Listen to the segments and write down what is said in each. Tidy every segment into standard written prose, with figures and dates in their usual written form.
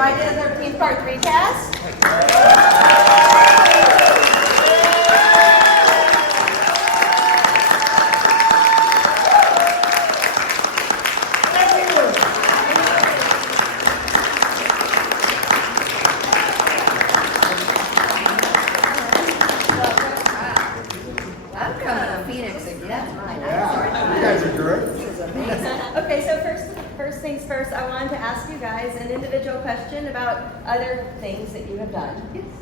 Friday the 13th Part 3 cast. I'm coming to Phoenix again. Yeah, you guys are good. This is amazing. Okay, so first things first, I wanted to ask you guys an individual question about other things that you have done.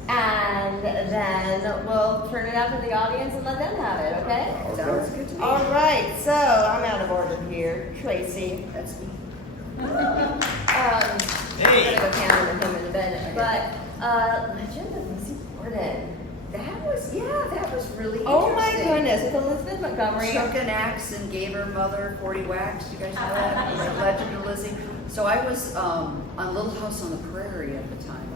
And then we'll turn it out to the audience and let them have it, okay? Sounds good to me. All right, so I'm out of order here. Tracie. That's me. I'm gonna go count with him in a minute. But Legend of Lizzie Borden. That was really Oh my interesting. goodness, with Elizabeth Montgomery. Took an axe and gave her mother 40 whacks. You guys know that? Like Legend of Lizzie. So I was on Little House on the Prairie at the time.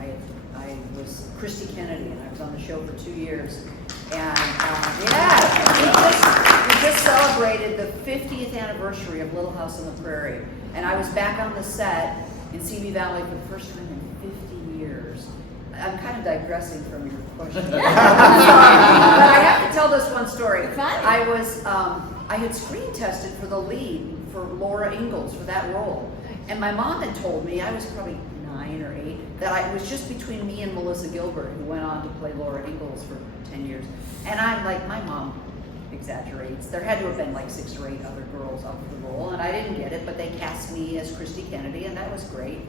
I was Christy Kennedy, and I was on the show for 2 years. And we just celebrated the 50th anniversary of Little House on the Prairie, and I was back on the set in Simi Valley for the first time in 50 years. I'm kind of digressing from your question. But I have to tell this one story. Fine. I had screen tested for the lead for Laura Ingalls for that role. And my mom had told me, I was probably 9 or 8, that it was just between me and Melissa Gilbert, who went on to play Laura Ingalls for 10 years. And I'm like, my mom exaggerates. There had to have been like 6 or 8 other girls up for the role, and I didn't get it, but they cast me as Christy Kennedy, and that was great.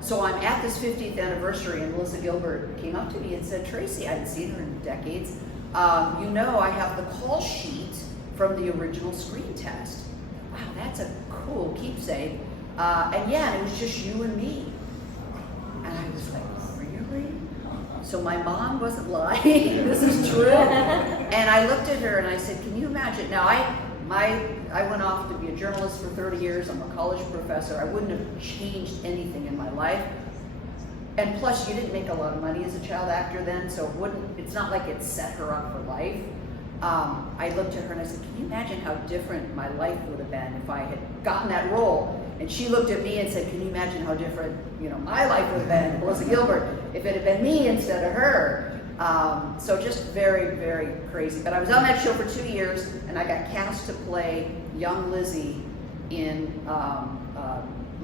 So I'm at this 50th anniversary, and Melissa Gilbert came up to me and said, Tracie, I hadn't seen her in decades. You know, I have the call sheet from the original screen test. Wow, that's a cool keepsake. And yeah, it was just you and me. And I was like, really? So my mom wasn't lying. This is true. And I looked at her and I said, can you imagine? Now, I went off to be a journalist for 30 years. I'm a college professor. I wouldn't have changed anything in my life. And plus, you didn't make a lot of money as a child actor then, so it's not like it set her up for life. I looked at her and I said, can you imagine how different my life would have been if I had gotten that role? And she looked at me and said, can you imagine how different, my life would have been, Melissa Gilbert, if it had been me instead of her? So just very, very crazy. But I was on that show for 2 years, and I got cast to play young Lizzie in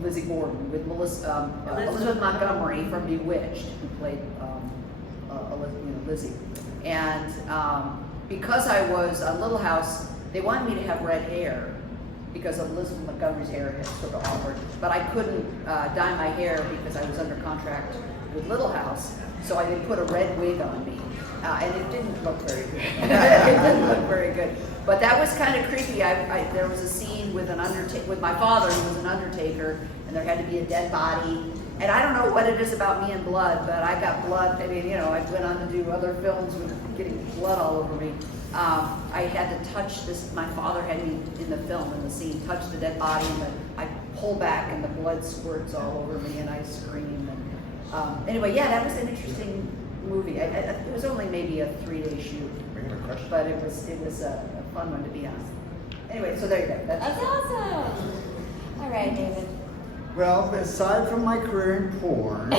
Lizzie Borden with Elizabeth Montgomery from Bewitched, who played Lizzie. And because I was on Little House, they wanted me to have red hair because of Elizabeth Montgomery's hair had sort of awkward. But I couldn't dye my hair because I was under contract with Little House, so they put a red wig on me. And it didn't look very good. It didn't look very good. But that was kind of creepy. There was a scene with with my father, who was an undertaker, and there had to be a dead body. And I don't know what it is about me and blood, but I got blood. I mean, I went on to do other films with getting blood all over me. I had to touch this. My father had me in the film, in the scene, touch the dead body, and I pull back, and the blood squirts all over me, and I scream. And anyway, yeah, that was an interesting movie. It was only maybe a 3-day shoot, but it was a fun one to be on. Anyway, so there you go. That's awesome. All right, David. Well, aside from my career in porn, I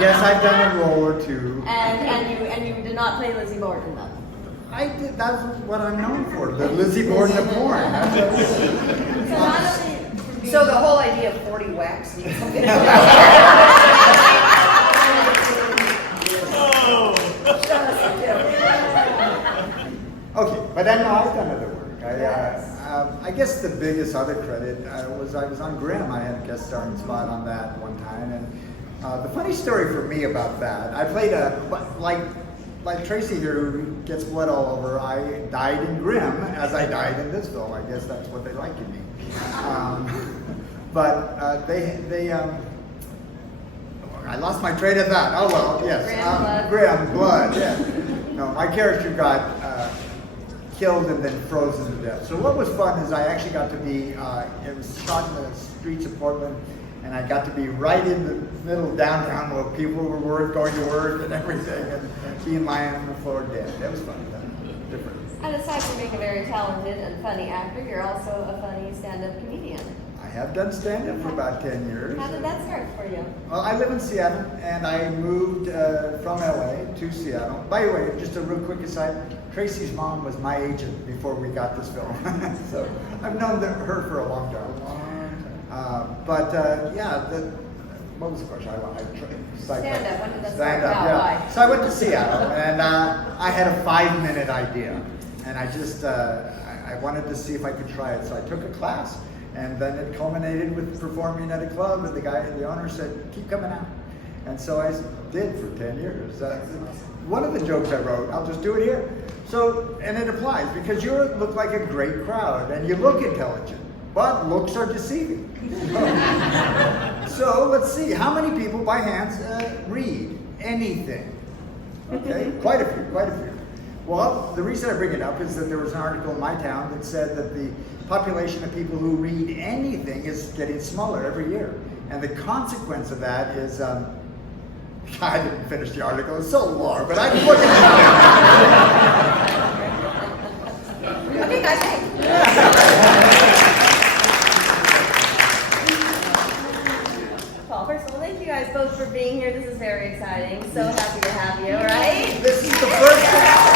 guess I've done a role or two. And you did not play Lizzie Borden, though. I did. That's what I'm known for. The Lizzie Borden of porn. So the whole idea of 40 whacks needs something. Okay, but then I've done other work. I guess the biggest other credit was I was on Grimm. I had a guest starring spot on that one time, and the funny story for me about that, I played like Tracie here, who gets blood all over. I died in Grimm as I died in this film. I guess that's what they like in me. But I lost my train of thought. Oh well, yes, Grimm blood. Yeah. No, my character got killed and then frozen to death. So what was fun is I actually got to be, it was shot in the streets of Portland, and I got to be right in the middle of downtown where people were going to work and everything, and being lying on the floor dead. That was fun. Different. And aside from being a very talented and funny actor, you're also a funny stand-up comedian. I I have done stand-up for about 10 years. How did that start for you? Well, I live in Seattle, and I moved from LA to Seattle. By the way, just a real quick aside, Tracie's mom was my agent before we got this film. So I've known her for a long time. What was the question? Stand-up, when did that start? Stand-up, Why? So I went to Seattle, and I had a 5-minute idea. And I just, I wanted to see if I could try it. So I took a class, and then it culminated with performing at a club, and the owner said, keep coming out. And so I did for 10 years. One of the jokes I wrote, I'll just do it here. So, and it applies, because you look like a great crowd, and you look intelligent, but looks are deceiving. So let's see, how many people by hands read anything? Okay, quite a few. Well, the reason I bring it up is that there was an article in my town that said that the population of people who read anything is getting smaller every year. And the consequence of that is, I didn't finish the article, it's so long, but I can look at it. Okay, guys, thanks. Paul, first of all, thank you guys both for being here. This is very exciting. So happy to have you, right? This is the first time.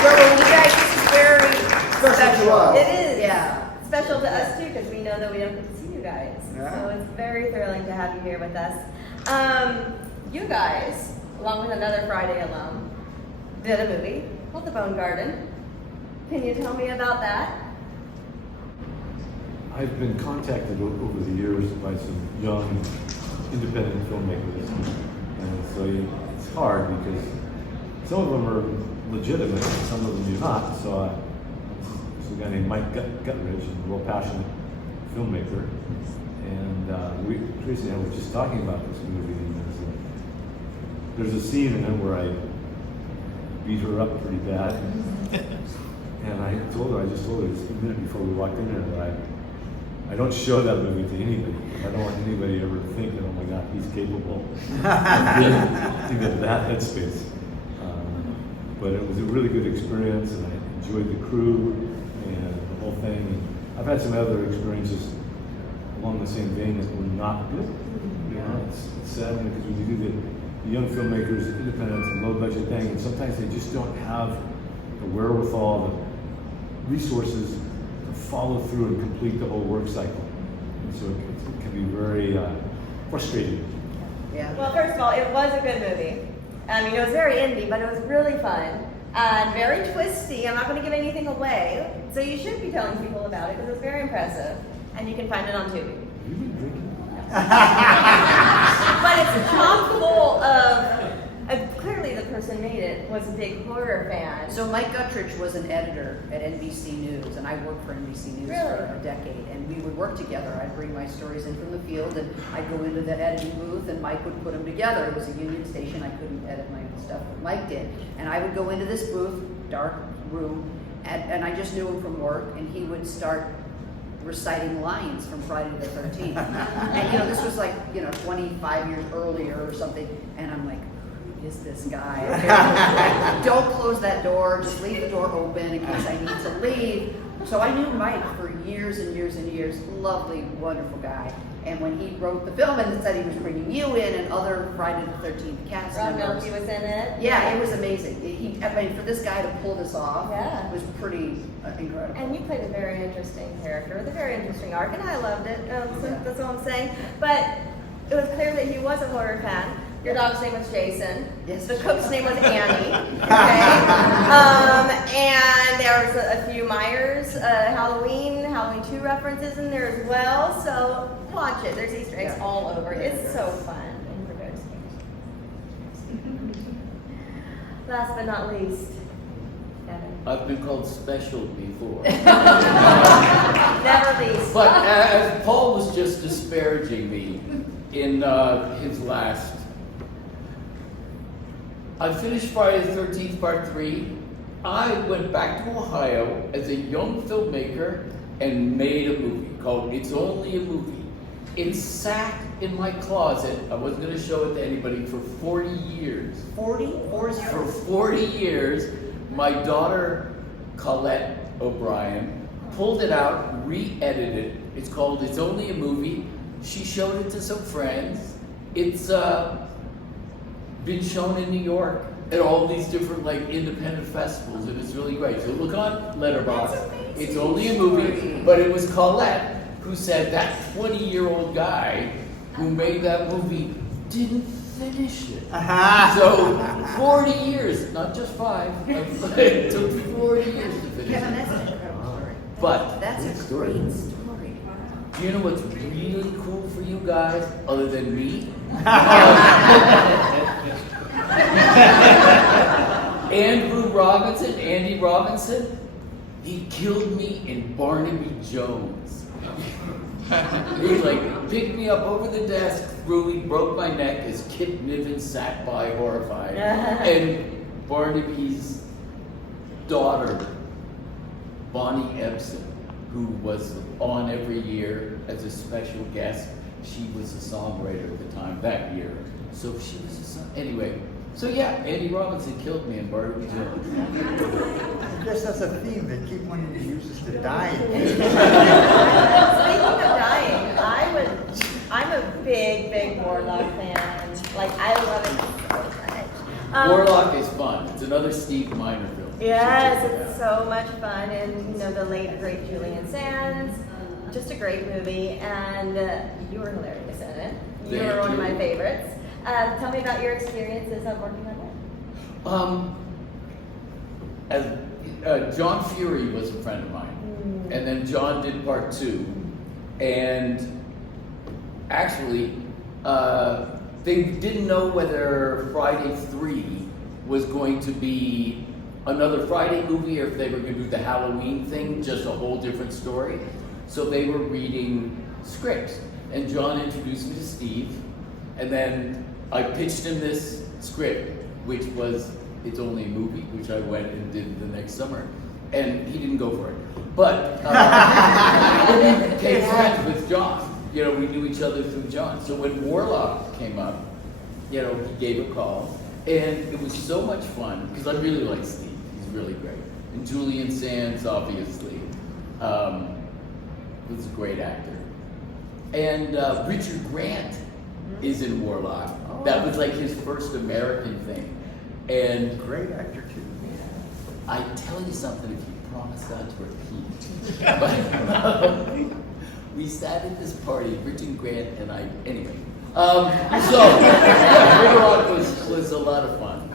You guys, this is very Special to us. It is. Yeah. Special to us too, because we know that we don't get to see you guys. Yeah. So it's very thrilling to have you here with us. You guys, along with another Friday alum, did a movie called The Bone Garden. Can you tell me about that? I've been contacted over the years by some young independent filmmakers, and so it's hard because some of them are legitimate and some of them do not. So there's a guy named Mike Guttridge, a real passionate filmmaker, and Tracie and I were just talking about this movie, and there's a scene in it where I beat her up pretty bad, and I just told her just a minute before we walked in there that I don't show that movie to anybody. I don't want anybody ever to think that, oh my God, he's capable of even that headspace. But it was a really good experience, and I enjoyed the crew and the whole thing. And I've had some other experiences along the same vein that were not good. You know, it's sad because when you do the young filmmakers, independent, and low budget thing, and sometimes they just don't have the wherewithal, the resources to follow through and complete the whole work cycle. And so it can be very frustrating. Yeah. Well, first of all, it was a good movie. I mean, it was very indie, but it was really fun and very twisty. I'm not going to give anything away, so you should be telling people about it because it was very impressive, and you can find it on Tubi. You've been drinking? But it's chock full of. Clearly, the person made it was a big horror fan. So Mike Guttridge was an editor at NBC News, and I worked for NBC News Really? for a decade, and we would work together. I'd bring my stories in from the field, and I'd go into the editing booth, and Mike would put them together. It was a union station. I couldn't edit my own stuff, but Mike did. And I would go into this booth, dark room, and I just knew him from work, and he would start reciting lines from Friday the 13th. And, you know, this was like, 25 years earlier or something, and I'm like, is this guy? Okay. Don't close that door, just leave the door open in case I need to leave. So I knew Mike for years and years and years, lovely, wonderful guy. And when he wrote the film and said he was bringing you in and other Friday the 13th cast Rob members. Melke was in it. Yeah, it was amazing. For this guy to pull this off, Yeah. it was pretty incredible. And you played a very interesting character with a very interesting arc, and I loved it. So that's all I'm saying. But it was clear that he was a horror fan. Your dog's name was Jason. Yes. The cook's name was Annie. Okay. And there was a few Myers, Halloween 2 references in there as well. So watch it. There's Easter eggs Yeah. all over. Yeah, It's there so is. fun. And for those Last but not least, Kevin. I've been called special before. Never least. But as Paul was just disparaging me in his last, I finished Friday the 13th, Part 3. I went back to Ohio as a young filmmaker and made a movie called It's Only a Movie. It sat in my closet. I wasn't going to show it to anybody for 40 years. 40? For 40 years, my daughter, Colette O'Brien, pulled it out, re-edited it. It's called It's Only a Movie. She showed it to some friends. It's been shown in New York at all these different like independent festivals, and it's really great. So look on Letterboxd. It's only a movie, but it was Colette who said that 20-year-old guy who made that movie didn't finish it. So 40 years, not just 5. It took 40 years to finish Kevin, it. that's an incredible story. But That's a story. great story. do you know what's really cool for you guys, other than me? Andy Robinson, he killed me in Barnaby Jones. He like picked me up over the desk, threw me, broke my neck as Kit Niven sat by horrified. And Barnaby's daughter, Bonnie Ebsen, who was on every year as a special guest, she was a songwriter at the time that year. So she was a song. Anyway, so yeah, Andy Robinson killed me in Barnaby Jones. I guess that's a theme. They keep wanting to use us to die. Speaking of dying, I'm a big Warlock fan. Like, I love it so much. Warlock is fun. It's another Steve Miner film. Yes, it's so much fun, and you know, the late great Julian Sands, just a great movie, and you were hilarious in it. You Thank were one of you. my favorites. Tell me about your experiences of working on it. As John Fury was a friend of mine, and then John did part 2, and actually, they didn't know whether Friday 3 was going to be another Friday movie or if they were going to do the Halloween thing, just a whole different story. So they were reading scripts, and John introduced me to Steve, and then I pitched him this script, which was It's Only a Movie, which I went and did the next summer, and he didn't go for it. But we became friends with John. You know, we knew each other through John. So when Warlock came up, you know, he gave a call, and it was so much fun because I really like Steve. He's really great, and Julian Sands, obviously, was a great actor, and Richard Grant is in Warlock. That was like his first American thing, and Great actor too. I tell you something, if you promise not to repeat. But, we sat at this party, Richard Grant and I, anyway. Yeah, Warlock was a lot of fun.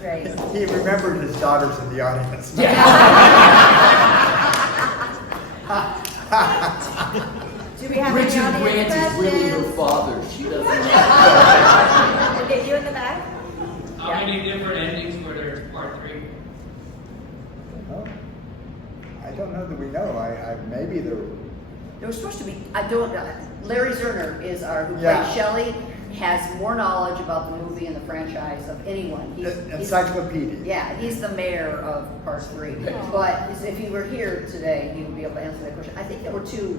Great. He remembered his daughters in the audience. Do we have Richard any audience Grant is really her questions? father. She doesn't know. We'll get you in the back. How many different endings were there in part 3? Oh, I don't know that we know. I maybe there. There was supposed to be, I don't, Larry Zerner who played Yeah. Shelley, has more knowledge about the movie and the franchise of anyone. He's Encyclopedia. Yeah, he's the mayor of part 3. But if he were here today, he would be able to answer that question. I think there were 2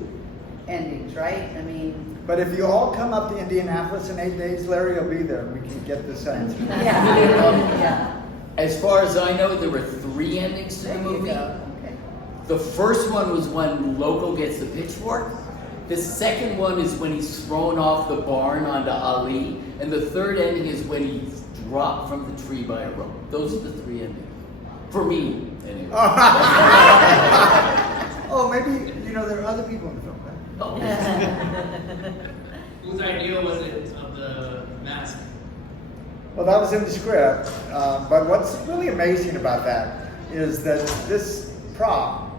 endings, right? I mean, But if you all come up to Indianapolis in 8 days, Larry will be there. We can get this answer. yeah. As far as I know, there were 3 endings to the There you movie. go. Okay. The first one was when Loco gets the pitchfork. The second one is when he's thrown off the barn onto Ali. And the third ending is when he's dropped from the tree by a rope. Those are the 3 endings. For me, anyway. Oh, maybe, there are other people in the film. Whose idea was it of the mask? Well, that was in the script. But what's really amazing about that is that this prop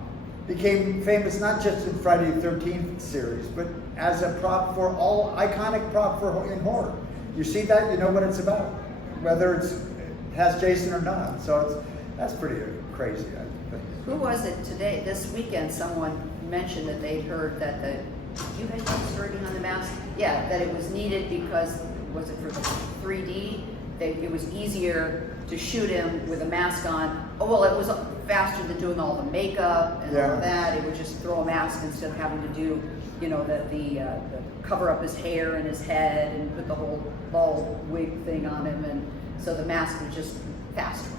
became famous not just in Friday the 13th series, but as a prop for all iconic prop in horror. You see that, you know what it's about, whether it has Jason or not. So that's pretty crazy, I think. Who was it today? This weekend, someone mentioned that they'd heard that you guys know the story behind the mask? Yeah, that it was needed because, was it for the 3D? It was easier to shoot him with a mask on. Oh, well, it was faster than doing all the makeup and all of that. It would just throw a mask instead of having to do, the cover up his hair and his head and put the whole bald wig thing on him. And so the mask was just faster,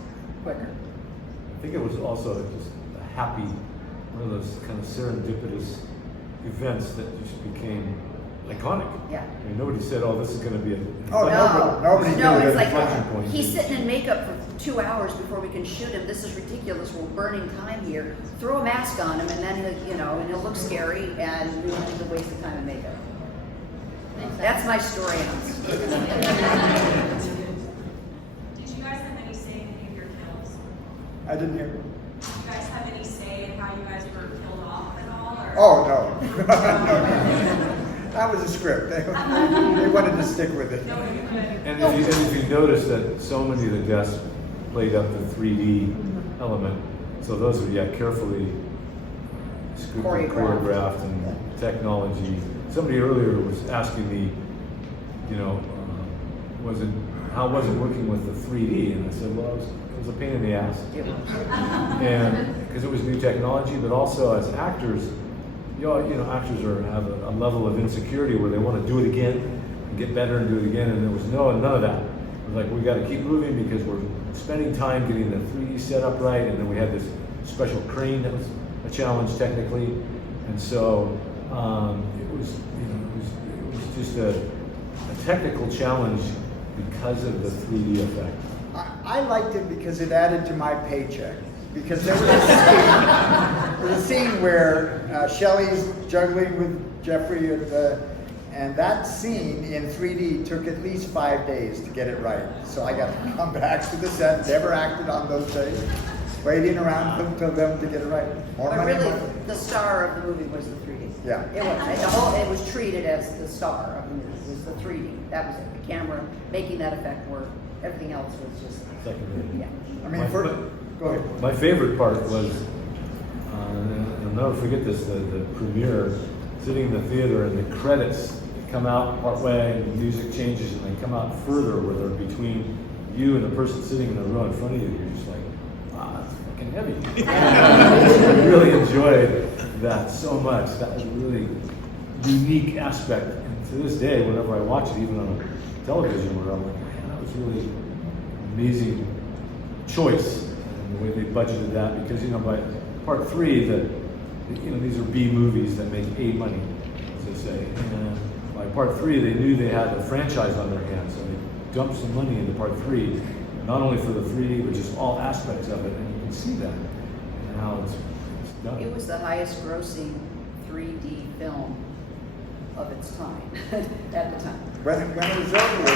quicker. I think it was also just a happy, of those kind of serendipitous events that just became iconic. Yeah. I mean, nobody said, "Oh, this is going to be a." Oh, nobody No, knew it's that inflection like, point. he's sitting in makeup for 2 hours before we can shoot him. This is ridiculous. We're burning time here. Throw a mask on him, and then and he'll look scary, and we won't have to waste the time in makeup. That's my story on it. Did you guys have any say in any of your kills? I didn't hear. Did you guys have any say in how you guys were killed off at all? Or? Oh, no. No. That was a script. They wanted to stick with it. No, you couldn't. And if you notice that so many of the deaths played up the 3D element, so those are carefully scripted, choreographed, and technology. Somebody earlier was asking me, how was it working with the 3D? And I said, well, it was a pain in the ass. And because it was new technology, but also as actors, actors have a level of insecurity where they want to do it again and get better and do it again, and there was none of that. It was like, we got to keep moving because we're spending time getting the 3D set up right, and then we had this special crane that was a challenge technically, and so it was just a technical challenge because of the 3D effect. I liked it because it added to my paycheck. Because there was a scene where Shelley's juggling with Jeffrey, and that scene in 3D took at least 5 days to get it right. So I got to come back to the set, never acted on those days, waiting around for them to get it right. But really, the star of the movie was the 3D. Yeah. It was. It was treated as the star of the movie. It was the 3D. That was it. The camera making that effect work. Everything else was just Secondary. yeah. I mean, go ahead. My favorite part was, I'll never forget this, the premiere, sitting in the theater and the credits come out part way and the music changes and they come out further where they're between you and the person sitting in the row in front of you. You're just like, wow, that's fucking heavy. I really enjoyed that so much. That was a really unique aspect. And to this day, whenever I watch it, even on television, where I'm like, man, that was really amazing choice and the way they budgeted that, because by part 3 these are B movies that make A money, as they say, and by part 3 they knew they had a franchise on their hands, so they dumped some money into part 3, not only for the 3D but just all aspects of it, and you can see that and how it's done. It was the highest grossing 3D film of its time at the time. When it was over,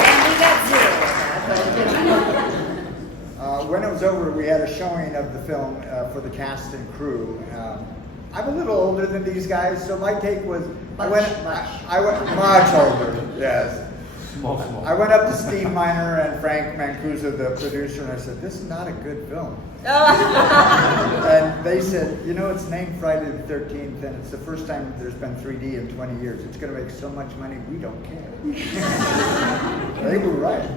And we got zero of that, when it was over, we had a showing of the film for the cast and crew. I'm a little older than these guys, so my take was I went much older. Yes. Small. I went up to Steve Miner and Frank Mancuso, the producer, and I said, "This is not a good film." And they said, "It's named Friday the 13th, and it's the first time there's been 3D in 20 years. It's going to make so much money, we don't care." They were right.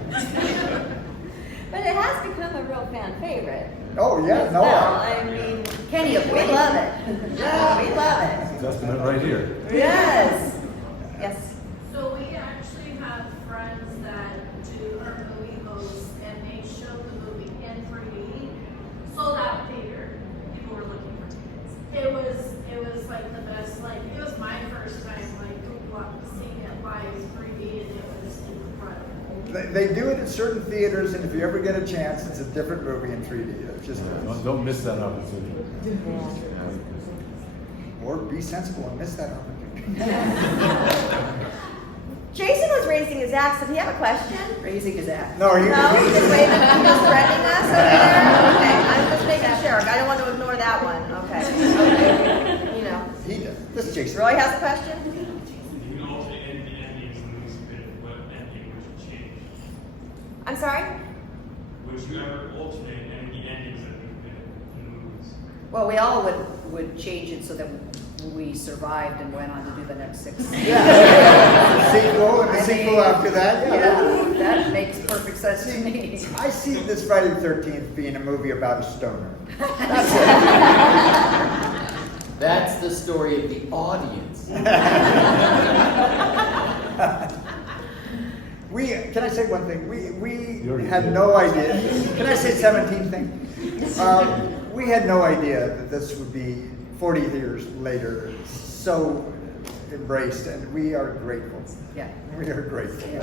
But it has become a real fan favorite. Oh yeah, no. I mean, Kenny, we love it. Yeah, we love it. Testament right here. Yes. Yes. So we actually have friends that do our movie hosts, and they showed the movie in 3D, sold out theater. People were looking for tickets. It was like the best. It was my first time seeing it live 3D, and it was incredible. They do it at certain theaters, and if you ever get a chance, it's a different movie in 3D. It's just Don't miss that opportunity. or be sensible and miss that opportunity. Jason was raising his axe. Did he have a question? raising his act. No, No, he's just waving, he's just threatening us over there? Okay, I'm just making sure. I don't want to ignore that one. Okay. He does. This is Jason. Roy has a question? You can also end the endings and movies a bit what ending would you change? I'm sorry? Would you ever alternate any of the endings that we've been in movies? Well, we all would change it so that we survived and went on to do the next 6. Yeah. The sequel and the sequel after that. Yeah, that makes perfect sense to me. I see this Friday the 13th being a movie about a stoner. That's the story of the audience. Can I say one thing? We already had did. no idea. Can I say 17 thing? We had no idea that this would be 40 years later so embraced, and we are grateful. Yeah. We are grateful. I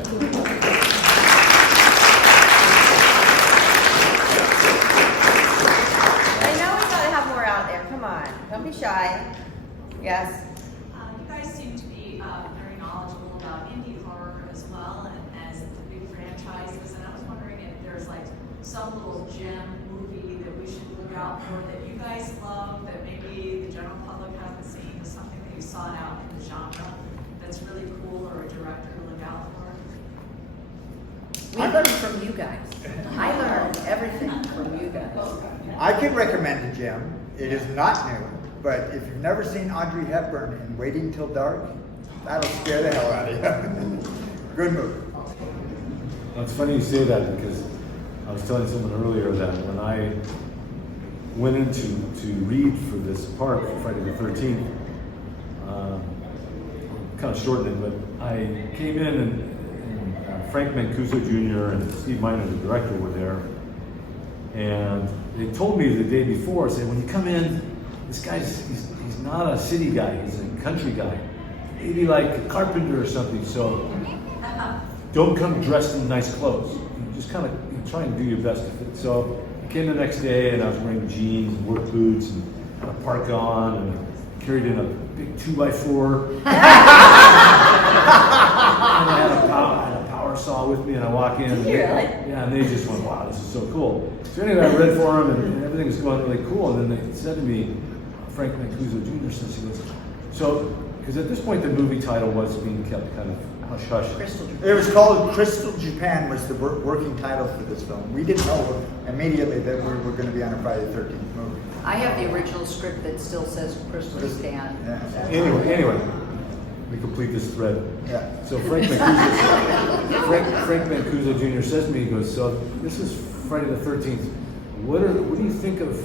know we gotta have more out there. Come on, don't be shy. Yes. You guys seem to be very knowledgeable about indie horror as well, and as the big franchises. And I was wondering if there's like some little gem movie that we should look out for that you guys love that maybe the general public hasn't seen, something that you sought out in the genre that's really cool, or a director to look out for. We learned from you guys. I learned everything from you guys. I can recommend a gem. It is not new, but if you've never seen Audrey Hepburn in Waiting Till Dark, that'll scare the hell out of you. Good movie. Well, it's funny you say that because I was telling someone earlier that when I went in to read for this part for Friday the 13th, kind of shortened it, but I came in and Frank Mancuso Jr. and Steve Miner, the director, were there. And they told me the day before, said, when you come in, this guy's, he's not a city guy, he's a country guy. Maybe like a carpenter or something, so don't come dressed in nice clothes. You just kind of try and do your best to fit. So I came the next day and I was wearing jeans and work boots and had a parka on and carried in a big 2x4. And I had a power saw with me, and I walk in. Did you really? Yeah, and they just went, "Wow, this is so cool." So anyway, I read for them, and everything was going really cool. And then they said to me, Frank Mancuso Jr. says, he goes, so, because at this point the movie title was being kept kind of hush hush. Crystal. It was called Crystal Japan was the working title for this film. We didn't know immediately that we were going to be on a Friday the 13th movie. I have the original script that still says Crystal Japan. Yeah. Anyway, we complete this thread. Yeah. So Frank Mancuso Jr. says to me, he goes, so this is Friday the 13th. What do you think of,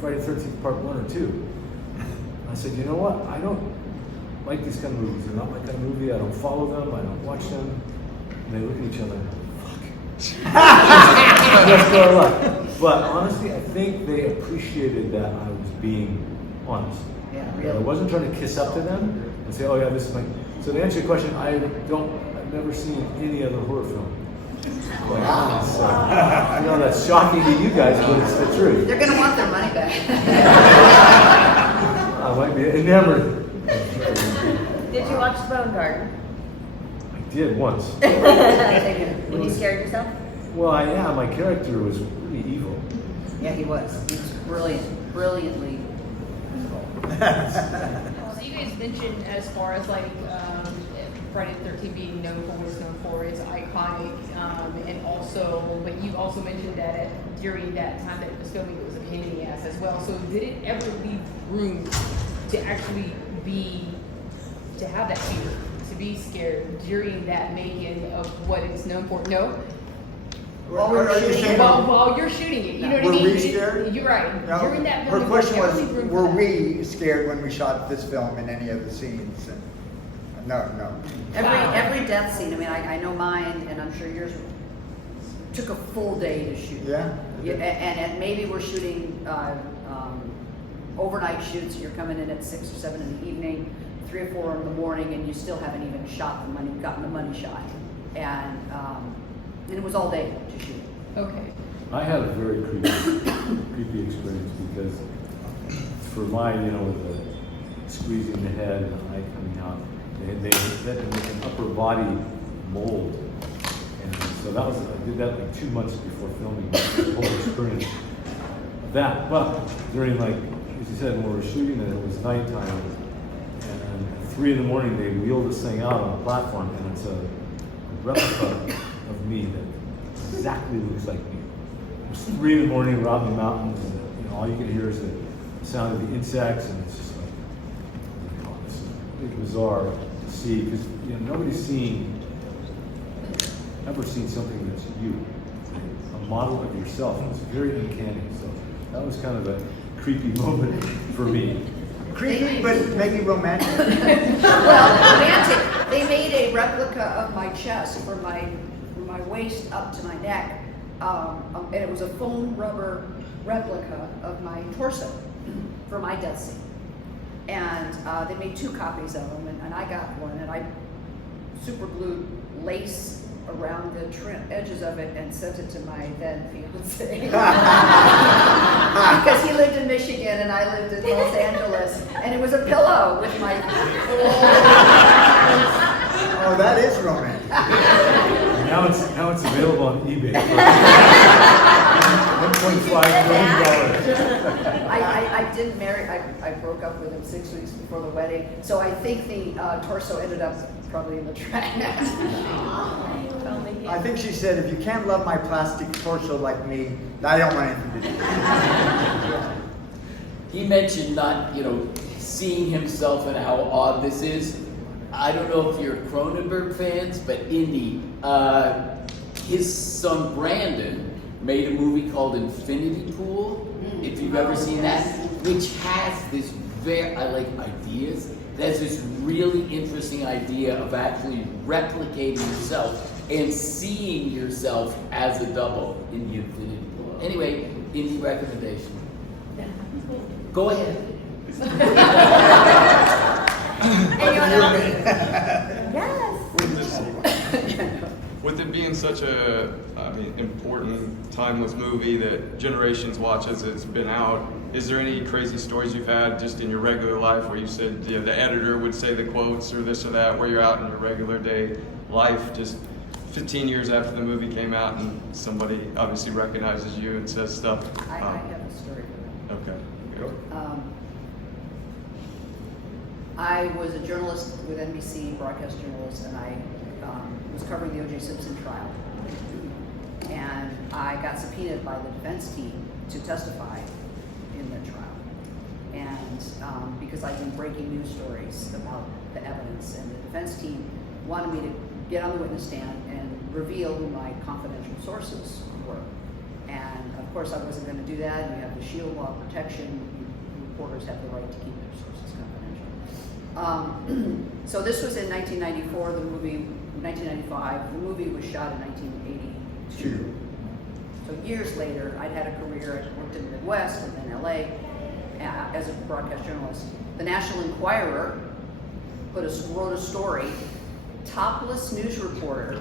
Friday the 13th Part 1 or 2? I said, you know what? I don't like these kind of movies. They're not my kind of movie. I don't follow them. I don't watch them. And they look at each other. Let's go a lot. But honestly, I think they appreciated that I was being honest. Yeah, I really. wasn't trying to kiss up to them and say, oh yeah, this is my. So to answer your question, I've never seen any other horror film. Wow. So, I know that's shocking to you guys, but it's the truth. They're going to want their money back. I might be enamored. Did you watch The Bone Garden? I did once. Were you scared yourself? Well, my character was really evil. Yeah, he was. He was brilliantly evil. So you guys mentioned as far as like Friday the 13th being known for what it's known for, it's iconic, and also, but you also mentioned that during that time that it was filming, it was a pain in the ass as well. So did it ever leave room to actually to have that fear, to be scared during that making of what it's known for? No? While you're shooting it, you know what I Were mean? we scared? You're right. No. During that Her filming, question there was, ever leave room for were that? we scared when we shot this film in any of the scenes? And no. Every death scene, I mean, I know mine, and I'm sure yours took a full day to shoot. Yeah. And maybe we're shooting overnight shoots. You're coming in at 6 or 7 in the evening, 3 or 4 in the morning, and you still haven't even gotten the money shot. And it was all day to shoot. Okay. I had a very creepy experience because for mine, with the squeezing the head and the eye coming out, they had to make an upper body mold. And so I did that like 2 months before filming the whole experience of that. But during as you said, when we were shooting it was nighttime. And at 3 in the morning, they wheeled this thing out on a platform, and it's a replica of me that exactly looks like me. It was 3 in the morning, we're out in the mountains, and all you can hear is the sound of the insects, and it's just like, oh, this is really bizarre to see, because nobody's ever seen something that's you, a model of yourself. It's very uncanny. So that was kind of a creepy moment for me. Creepy, but maybe romantic. Well, romantic. They made a replica of my chest from my waist up to my neck, and it was a foam rubber replica of my torso for my death scene. And they made 2 copies of them, and I got one, and I super glued lace around the edges of it and sent it to my then fiance. Because he lived in Michigan and I lived in Los Angeles, and it was a pillow with my. Oh, that is romantic. Now it's available on eBay for $1.5 million. I didn't marry. I broke up with him 6 weeks before the wedding, so I think the torso ended up probably in the trash. I think she said, if you can't love my plastic torso like me, I don't want anything to do. He mentioned not, seeing himself and how odd this is. I don't know if you're Cronenberg fans, but Indy, his son Brandon made a movie called Infinity Pool, if you've ever seen that, which has this I like ideas. There's this really interesting idea of actually replicating yourself and seeing yourself as a double in the Infinity Pool. Anyway, Indy recommendation. Go ahead. Anyone else? Yes. With it being such a, important, timeless movie that generations watch as it's been out, is there any crazy stories you've had just in your regular life where you said the editor would say the quotes or this or that, where you're out in your regular day life, just 15 years after the movie came out and somebody obviously recognizes you and says stuff? I have a story for that. Okay. Go. I was a journalist with NBC, broadcast journalist, and I was covering the O.J. Simpson trial. And I got subpoenaed by the defense team to testify in the trial. And because I'd been breaking news stories about the evidence, and the defense team wanted me to get on the witness stand and reveal who my confidential sources were. And of course I wasn't going to do that, and you have the shield law protection. Reporters have the right to keep their sources confidential. So this was in 1994, the movie, 1995. The movie was shot in 1982. So years later, I'd had a career. I worked in the Midwest and then LA as a broadcast journalist. The National Enquirer wrote a story, topless news reporter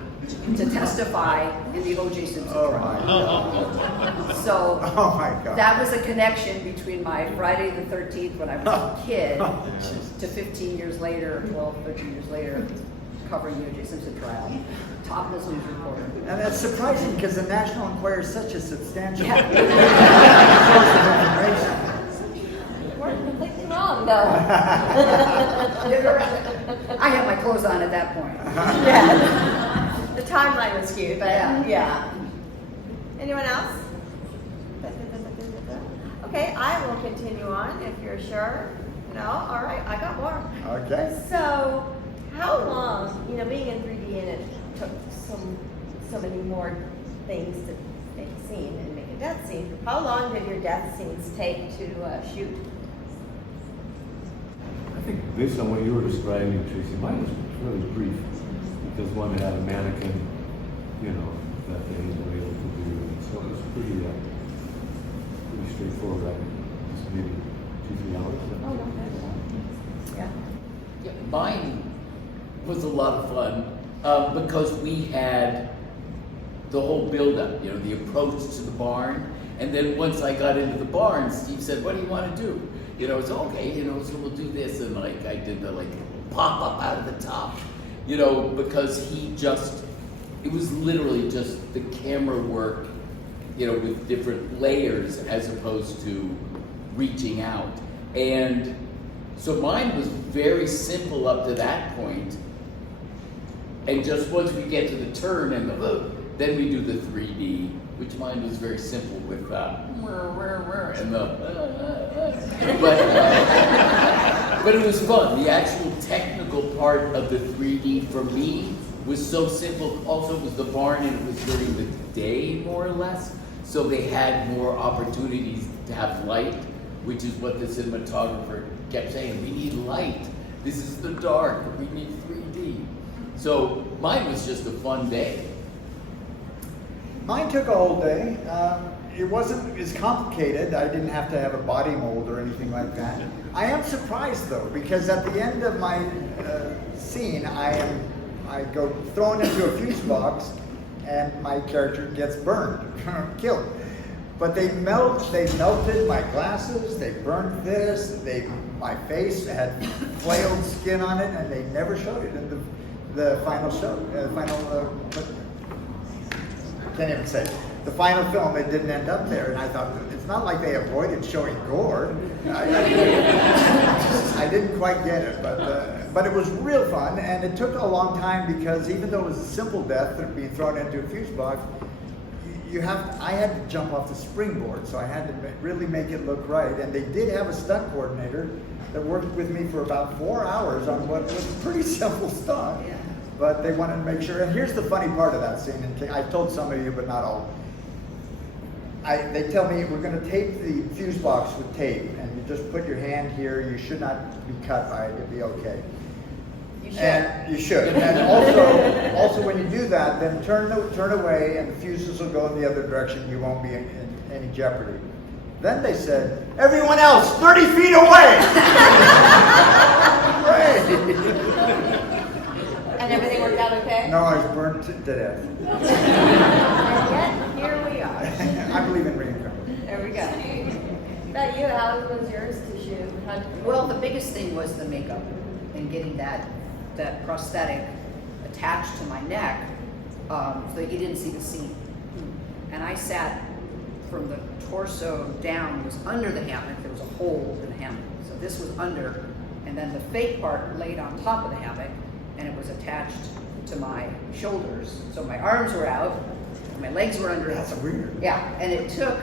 to testify in the O.J. Simpson trial. So Oh my God. that was a connection between my Friday the 13th when I was a kid to 15 years later, 12, 13 years later, covering the O.J. Simpson trial. Topless news reporter. And that's surprising because the National Enquirer is such a substantial Yeah. source of information. You weren't completely wrong, though. I had my clothes on at that point. Yeah. The timeline was skewed, but Yeah. yeah. Anyone else? Okay, I will continue on if you're sure. No? All right, I got more. Okay. So, how long, being in 3D and it took so many more things to make a scene and make a death scene, how long did your death scenes take to shoot? I think based on what you were describing, Tracy, mine was really brief because one had a mannequin, that they were able to do, and so it was pretty straightforward. Just maybe 2-3 hours. Oh, no, yeah. Yeah, mine was a lot of fun because we had the whole build-up, the approach to the barn, and then once I got into the barn, Steve said, "What do you want to do?" It's okay, so we'll do this, and I did the pop up out of the top, because it was literally just the camera work, with different layers as opposed to reaching out. And so mine was very simple up to that point. And just once we get to the turn and then we do the 3D, which mine was very simple with and but it was fun. The actual technical part of the 3D for me was so simple. Also, it was the barn and it was during the day more or less, so they had more opportunities to have light. which is what the cinematographer kept saying. We need light. This is the dark. We need 3D. So mine was just a fun day. Mine took a whole day. It wasn't as complicated. I didn't have to have a body mold or anything like that. I am surprised though, because at the end of my scene, I go thrown into a fuse box, and my character gets burned, killed. But they melted my glasses. They burned this. My face had flailed skin on it, and they never showed it in the final show. Can't even say. The final film, it didn't end up there, and I thought, it's not like they avoided showing gore. I didn't quite get it, but it was real fun, and it took a long time because even though it was a simple death of being thrown into a fuse box, I had to jump off the springboard, so I had to really make it look right. And they did have a stunt coordinator that worked with me for about 4 hours on what was a pretty simple stunt. But they wanted to make sure. And here's the funny part of that scene. And I told some of you, but not all. They tell me we're going to tape the fuse box with tape, and you just put your hand here. You should not be cut by it. It'll be okay. You should. And you should. And also when you do that, then turn away, and the fuses will go in the other direction. You won't be in any jeopardy. Then they said, everyone else, 30 feet away. Great. And everything worked out okay? No, I was burnt to death. And yet, here we are. I believe in reincarnation. There we go. About you, how was yours to shoot? Well, the biggest thing was the makeup and getting that prosthetic attached to my neck so that you didn't see the seam. And I sat from the torso down, was under the hammock. There was a hole in the hammock. So this was under, and then the fake part laid on top of the hammock, and it was attached to my shoulders. So my arms were out, and my legs were under. That's weird. Yeah, and it took,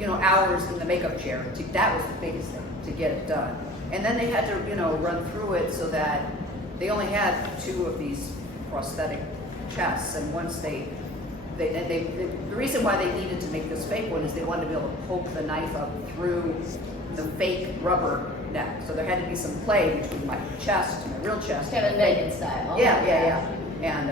hours in the makeup chair. That was the biggest thing, to get it done. And then they had to, run through it so that they only had 2 of these prosthetic chests, and once the reason why they needed to make this fake one is they wanted to be able to poke the knife up through the fake rubber neck. So there had to be some play between my chest and my real chest. Kevin Bacon style. Yeah. And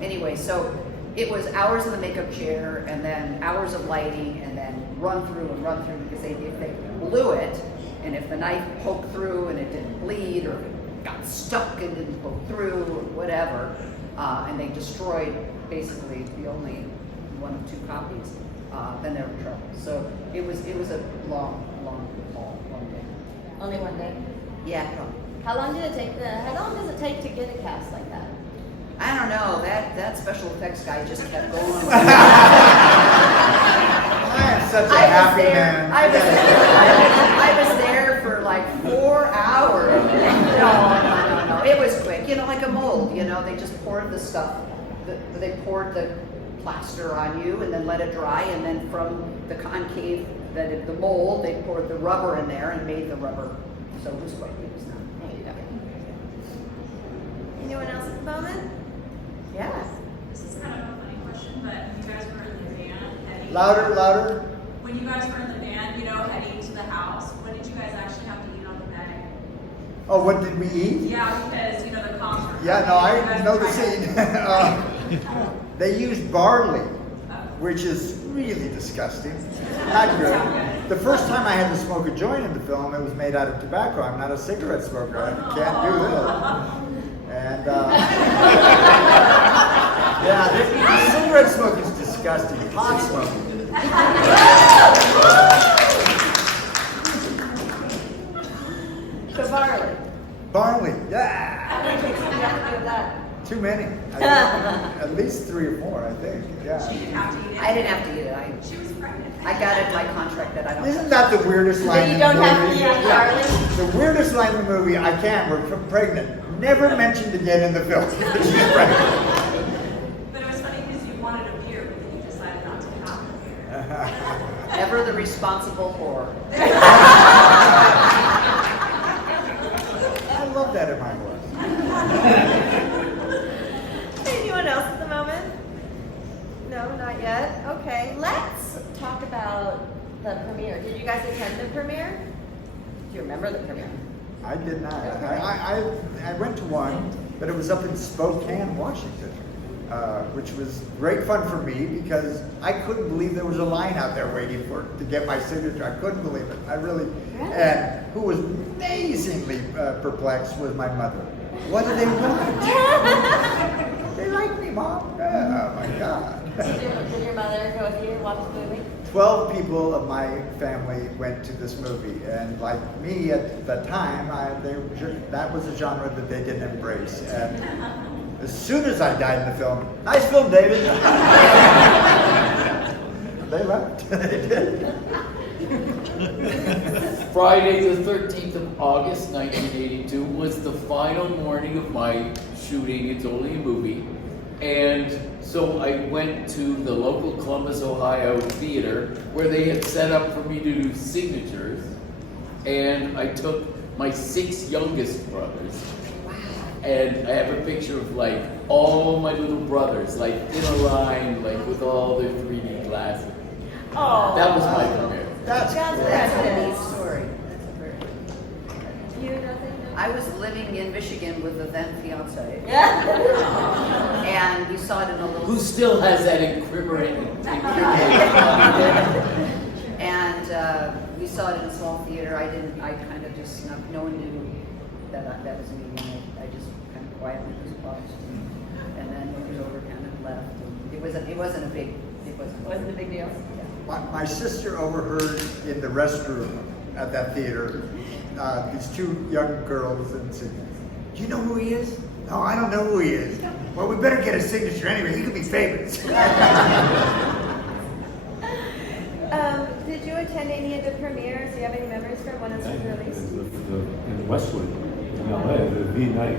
anyway, so it was hours in the makeup chair, and then hours of lighting, and then run through because if they blew it, and if the knife poked through and it didn't bleed, or if it got stuck and didn't poke through, or whatever, and they destroyed basically the only 1 of 2 copies, then they were in trouble. So it was a long day. Only one day. Yeah. How long does it take to get a cast like that? I don't know. That special effects guy just kept going. I am such a happy man. I was there for like 4 hours. No. It was quick. Like a mold. They just poured the stuff. They poured the plaster on you and then let it dry, and then from the concave, the mold, they poured the rubber in there and made the rubber. So it was quick. It was not. Anyone else at the moment? Yes. This is kind of a funny question, but when you guys were in the van heading... Louder. When you guys were in the van, heading to the house, what did you guys actually have to eat on the way? Oh, what did we eat? Yeah, because, the cops were... Yeah, no, I know the scene. They used barley, which is really disgusting. Not good. The first time I had to smoke a joint in the film, it was made out of tobacco. I'm not a cigarette smoker. I can't do this. And the cigarette smoke is disgusting. Pot smoking. So barley. Barley, yeah. How many takes do you have to do with that? Too many. At least 3 or 4, I think. Yeah. She didn't have to eat it. I didn't have to eat it. She was pregnant. I got it in my contract that I don't. Isn't that the weirdest line you in don't the have to movie? eat barley? The weirdest line in the movie, I can't, we're pregnant. Never mentioned again in the film. She's pregnant. But it was funny because you wanted a beer, but then you decided not to have a beer. Ever the responsible whore. I love that in my voice. Anyone else at the moment? No, not yet. Okay, let's talk about the premiere. Did you you guys attend the premiere? Do you remember the premiere? I did not. I went to one, but it was up in Spokane, Washington, which was great fun for me because I couldn't believe there was a line out there waiting to get my signature. I couldn't believe it. I really. And who was amazingly perplexed was my mother. What do they want? They like me, Mom. Oh my God. Did your mother go with you and watch the movie? 12 people of my family went to this movie, and like me at the time, that was a genre that they didn't embrace. And as soon as I died in the film, nice film, David. They left. They did. Friday the 13th of August, 1982 was the final morning of my shooting It's Only a Movie. And so I went to the local Columbus, Ohio theater where they had set up for me to do signatures. And I took my 6 youngest brothers. And I have a picture of like all my little brothers, like in a line, like with all their 3D glasses. Oh, That was my premiere. That's a neat story. You nothing? I was living in Michigan with the then fiance, Yeah. and we saw it in a little. Who still has that incriminating And we saw it in a small theater. I kind of just snuck. No one knew that was me. I just kind of quietly just watched, and then when it was over, kind of left. And it wasn't a big. Wasn't a big deal. My sister overheard in the restroom at that theater these 2 young girls and said, "Do you know who he is?" "No, I don't know who he is." "Well, we better get his signature anyway. He could be famous." Did you attend any of the premieres? Do you have any memories from when it was released? In Westwood, in LA, the V night,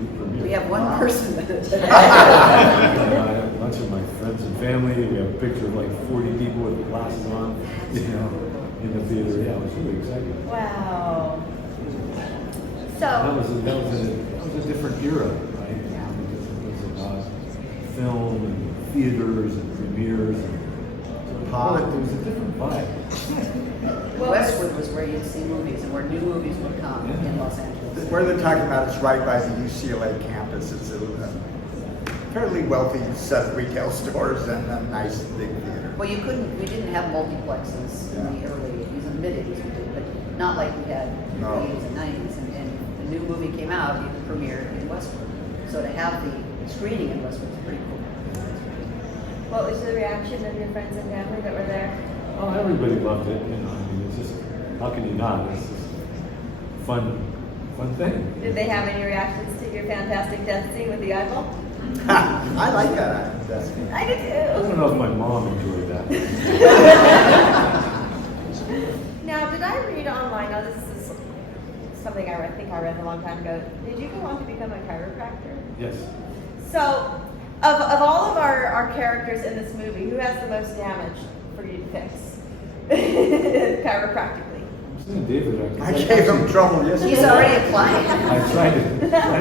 the premiere. We have one person that attended. I have a bunch of my friends and family. We have a picture of like 40 people with glasses on, in the theater. Yeah, it was really exciting. Wow. That So, was a different era, right? Because it was about film and theaters and premieres and pop. It was a different vibe. Westwood was where you'd see movies and where new movies would come in Los Angeles. Where they're talking about is right by the UCLA campus. It's a fairly wealthy set of retail stores and a nice big theater. Well, we didn't have multiplexes in the early 80s and mid-80s, we did, but not like we had in the 80s and 90s. And the new movie came out, it premiered in Westwood. So to have the screening in Westwood was pretty cool. what was the reaction of your friends and family that were there? Oh, everybody loved it. I mean, it's just, how can you not? It's just a fun thing. Did they have any reactions to your fantastic death scene with the eyeball? I like that. I did I too. don't know if my mom enjoyed that. Now, did I read online? Now, this is something I think I read a long time ago. Did you go on to become a chiropractor? Yes. So, of all of our characters in this movie, who has the most damage for you to fix? Chiropractically. David, I gave him trouble yesterday. He's already applying. I tried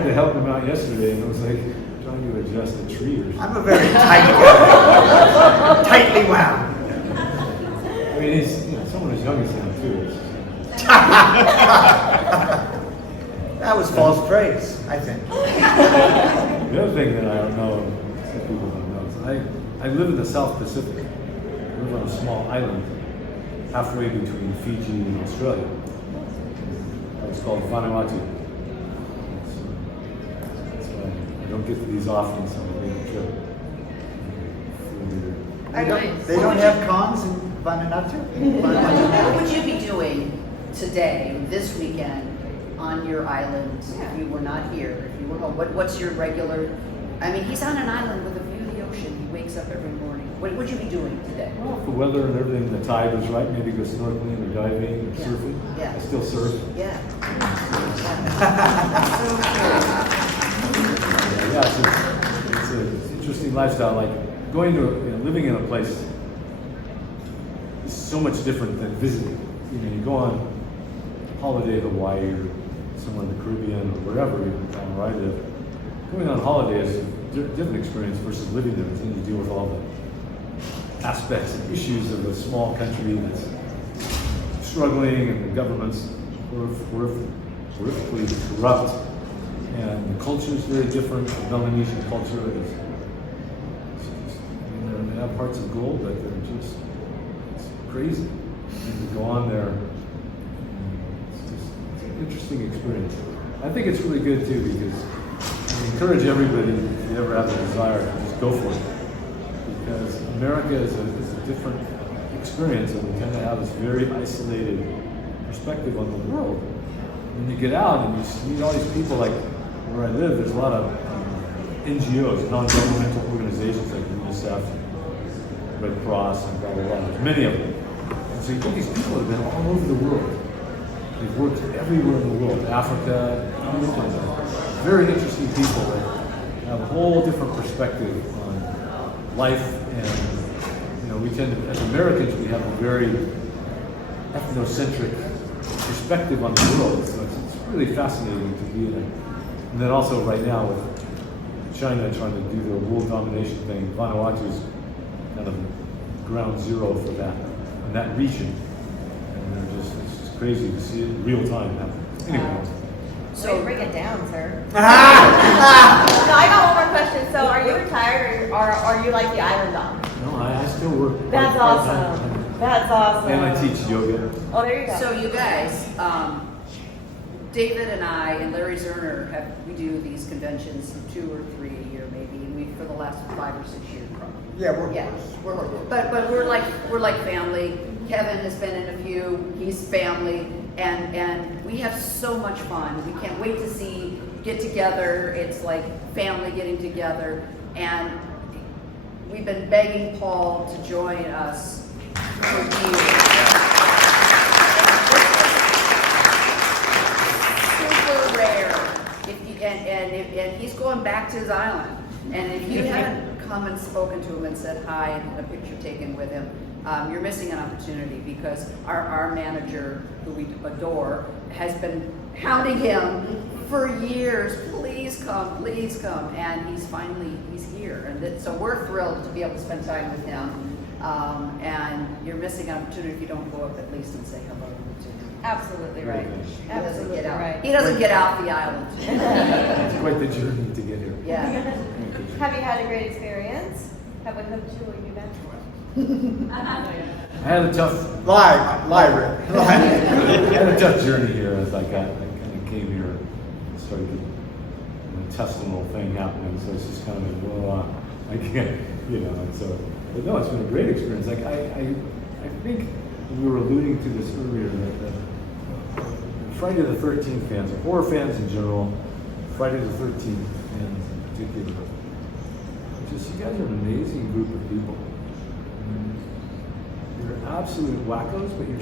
to help him out yesterday, and it was like trying to adjust a tree or something. I'm a very tight guy. Tightly wound. I mean, he's someone as young as him too. That was false praise, I think. The other thing that I don't know, some people don't know, is I live in the South Pacific. I live on a small island halfway between Fiji and Australia. It's called Vanuatu. I don't get to these often, so I made a trip. They don't have cons in Vanuatu? What would you be doing today, this weekend, on your island if you were not here, if you were home? What's your regular, I mean, he's on an island with a view of the ocean. He wakes up every morning. What would you be doing today? Well, if the weather and everything, the tide was right, maybe go snorkeling or diving or surfing. Yeah. I still surf. Yeah. Yeah, it's an interesting lifestyle. Like going to, living in a place is so much different than visiting. You go on holiday to Hawaii or somewhere in the Caribbean or wherever, even down where I live. Going on holiday is a different experience versus living there. You deal with all the aspects and issues of a small country that's struggling, and the government's horrifically corrupt, and the culture is very different. The Melanesian culture is, they have hearts of gold, but they're just, it's crazy. And to go on there, it's an interesting experience. I think it's really good too, because I encourage everybody, if you ever have the desire, to just go for it. Because America is a different experience, and we tend to have this very isolated perspective on the world. When you get out and you meet all these people, like where I live, there's a lot of NGOs, non-governmental organizations like UNICEF, Red Cross, and blah, blah, blah. There's many of them. And so you get these people that have been all over the world. They've worked everywhere in the world, Africa, very interesting people that have a whole different perspective on life. And we tend to, as Americans, we have a very ethnocentric perspective on the world. So it's really fascinating to be in it. And then also right now with China trying to do the world domination thing, Vanuatu is kind of ground zero for that in that region. And it's just crazy to see it in real time happen. Anyway. So bring it down, sir. No, I got one more question. So, are you retired, or are you like the island dog? No, I still work. That's awesome. That's awesome. And I teach yoga. Oh, there you go. So you guys, David and I and Larry Zerner we do these conventions 2 or 3 a year maybe, and we for the last 5 or 6 years probably. Yeah, But we're like family. Kevin has been in a few. He's family, and we have so much fun. We can't wait to get together. It's like family getting together, and we've been begging Paul to join us for years. Super rare. And he's going back to his island. And if you haven't come and spoken to him and said hi and had a picture taken with him, you're missing an opportunity, because our manager, who we adore, has been hounding him for years. Please come, and he's here, and so we're thrilled to be able to spend time with him. And you're missing an opportunity if you don't go up at least and say hello to him. Absolutely right. Absolutely right. He doesn't get out the island. It's quite the journey to get here. Yeah. Have you had a great experience? Have we hooked you? Will you back? I had a tough Live, Rick. I had a tough journey here as I kind of came here and started getting an intestinal thing happening. So it's just kind of like, well, I can't, and so, but no, it's been a great experience. Like I think we were alluding to this earlier that Friday the 13th fans, or horror fans in general, Friday the 13th fans in particular, you guys are an amazing group of people. You're absolute wackos, but you're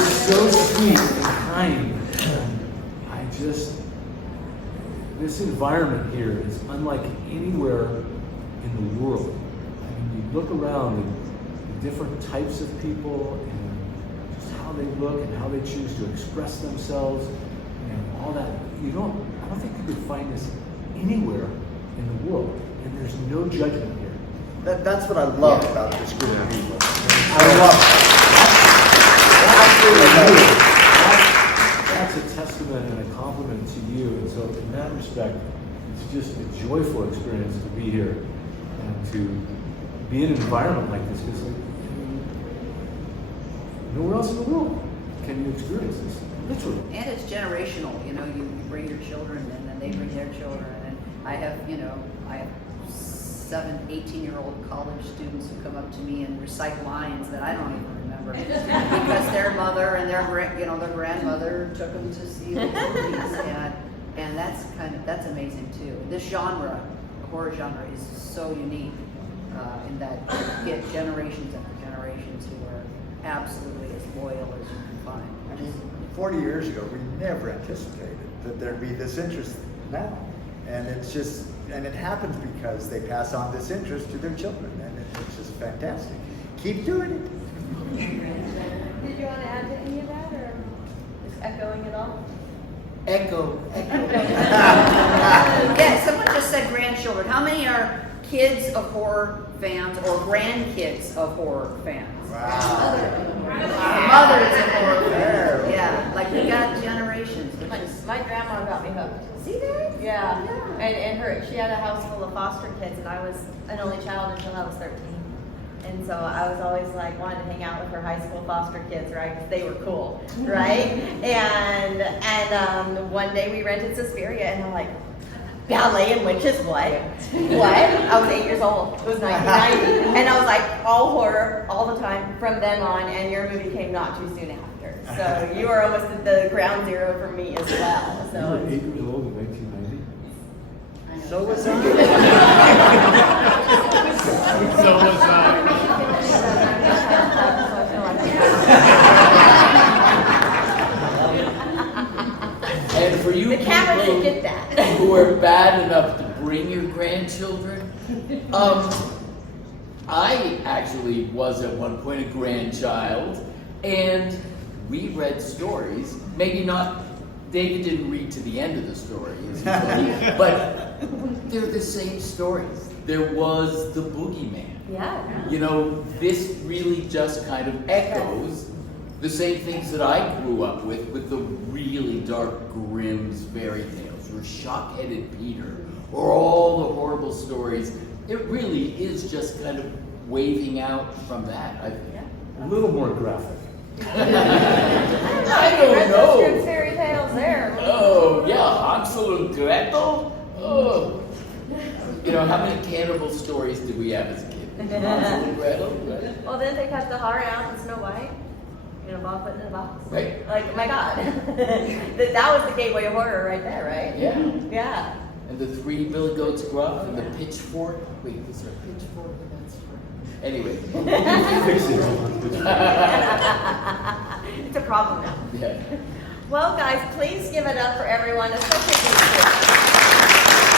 so sweet and kind. This environment here is unlike anywhere in the world. I mean, you look around and the different types of people and just how they look and how they choose to express themselves and all that. I don't think you could find this anywhere in the world, and there's no judgment here. That's what I love about this group of people. I love it. That's a testament and a compliment to you, and so in that respect, it's just a joyful experience to be here and to be in an environment like this, because nowhere else in the world can you experience this, literally. And it's generational. You bring your children, and then they bring their children. I have 7 18-year-old college students who come up to me and recite lines that I don't even remember because their mother and their grandmother took them to see the movies, and that's amazing too. This genre, the horror genre, is so unique in that you get generations after generations who are absolutely as loyal as you can find. I mean, 40 years ago, we never anticipated that there'd be this interest now. And it happens because they pass on this interest to their children, and it's just fantastic. Keep doing it. Did you want to add to any of that, or just echoing it all? Echo. Yeah, someone just said grandchildren. How many are kids of horror fans or grandkids of horror fans? Mother is a horror There. fan. Yeah, like we got generations. Which is, My grandma got me hooked. see that? Yeah, and she had a house full of foster kids, and I was an only child until I was 13. And so I was always like wanting to hang out with her high school foster kids, right? Because they were cool, right? And one day we rented Suspiria, and I'm like, ballet and witches, what? What? I was 8 years old. It was 1990, and I was like, all horror all the time from then on. And your movie came not too soon after, so you were almost at the ground zero for me as well. You So. were 8 years old in 1990? So was I. So was I. And for you The camera people can get that. who are bad enough to bring your grandchildren, I actually was at one point a grandchild, and we read stories. Maybe not. David didn't read to the end of the story, but they're the same stories. There was the boogeyman. Yeah. You know, this really just kind of echoes the same things that I grew up with the really dark Grimm's fairy tales, or Shock-Headed Peter, or all the horrible stories. It really is just kind of waving out from that, I think. A little more graphic. I don't know. Good fairy tales there. Oh, yeah, Hansel and Gretel. Oh. You know, how many cannibal stories did we have as a kid? Hansel and Gretel, right? Well, then they cut the horror out in Snow White. You know, Bob put it in a box. Right. Like, oh my God. that was the gateway of horror right there, right? Yeah. Yeah. And the three Billy Goats Gruff and the pitchfork. Wait, is there a pitchfork in that story? Anyway. It's a problem now. Yeah. Well, guys, please give it up for everyone, especially these kids.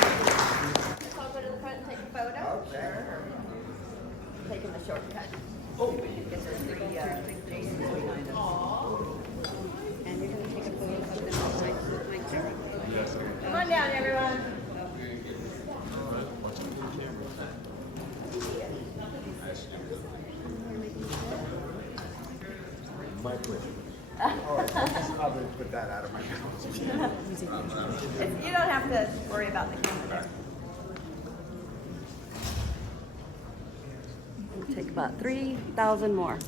I'll go to the front and take a photo. Sure. Taking the shortcut. Oh, because there's three Jasons behind us. And you're going to take a photo of them with my camera. Come on down, everyone. My pleasure. I'll just put that out of my mouth. You don't have to worry about the camera there. It'll take about 3,000 more.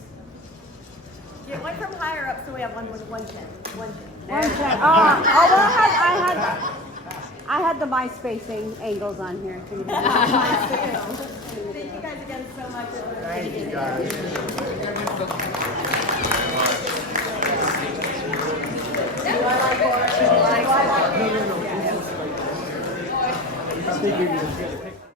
Get one from higher up so we have one with 110. 110. I had the MySpace angles on here. Thank you guys again so much. Thank you, guys. Do I like horror? Do I like it? I think you're gonna get a picture.